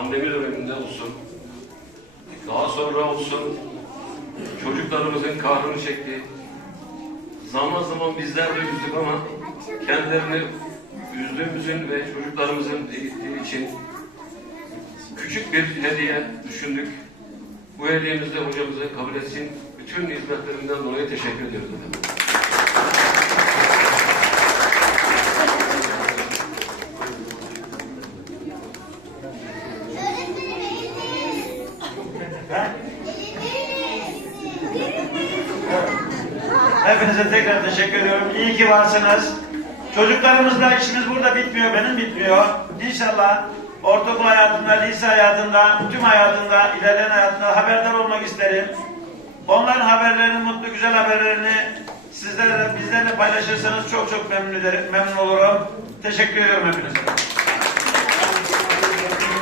pandemi döneminde olsun, daha sonra olsun, çocuklarımızın kahrını çekti. Zaman zaman bizler de üzdük ama kendilerini üzdüğümüzün ve çocuklarımızın eğittiği için küçük bir hediye düşündük. Bu hediyemizi de hocamıza kabul etsin. Bütün hizmetlerinden dolayı teşekkür ediyoruz efendim. Hepinize tekrar teşekkür ediyorum. İyi ki varsınız. Çocuklarımızla işimiz burada bitmiyor, benim bitmiyor. İnşallah ortaokul hayatında, lise hayatında, tüm hayatında, ilerleyen hayatında haberdar olmak isterim. Onların haberlerini, mutlu güzel haberlerini sizlerle, bizlerle paylaşırsanız çok çok memnun ederim, memnun olurum. Teşekkür ediyorum hepinize.